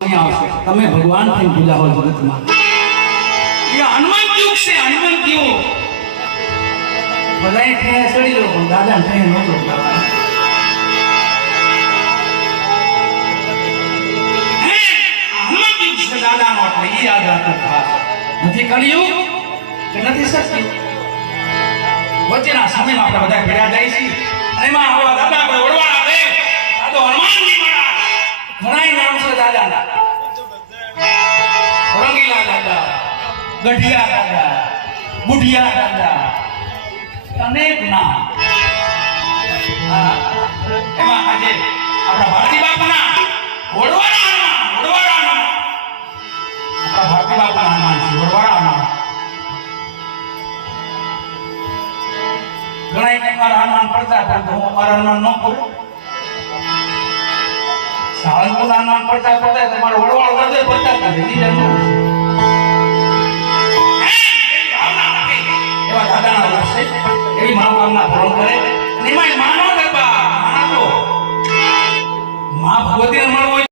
તમે ભગવાન થી પૂજા હોય જગતમાં ये हनुमान युग से हनुमान क्यों બધાય ઠેર ચડી ગયો પણ દાદા ઠેર નહોતો ચડવાનો. हनुमान युग से दादा नो એટલે ઈ યાદ રાખવું ખાસ નથી કર્યું કે નથી સત્ય વચ્ચેના સમયમાં આપણે બધા ભેળા જાય છે અને એમાં આવા દાદા આપણે વડવાળા રે દાદો હનુમાનજી મહારાજ ઘણાય નામ છે દાદાના રંગીલા દાદા ગઢિયા દાદા બુઢિયા દાદા અનેક નામ એમાં આજે આપણા ભારતી બાપુના વડવાળા આપણા ભારતી બાપુના હનુમાન છે વડવાળા ઘણા કે મારા હનુમાન પડતા પરંતુ હું મારા હનુમાન ન કરું સાળંગપુરના હનુમાન પડતા તમારો વડવાળો હૃદય પડતા કરે એવા દાદાના વર્ષે એવી મનોકામના પૂર્ણ કરે અને એમાં માનવ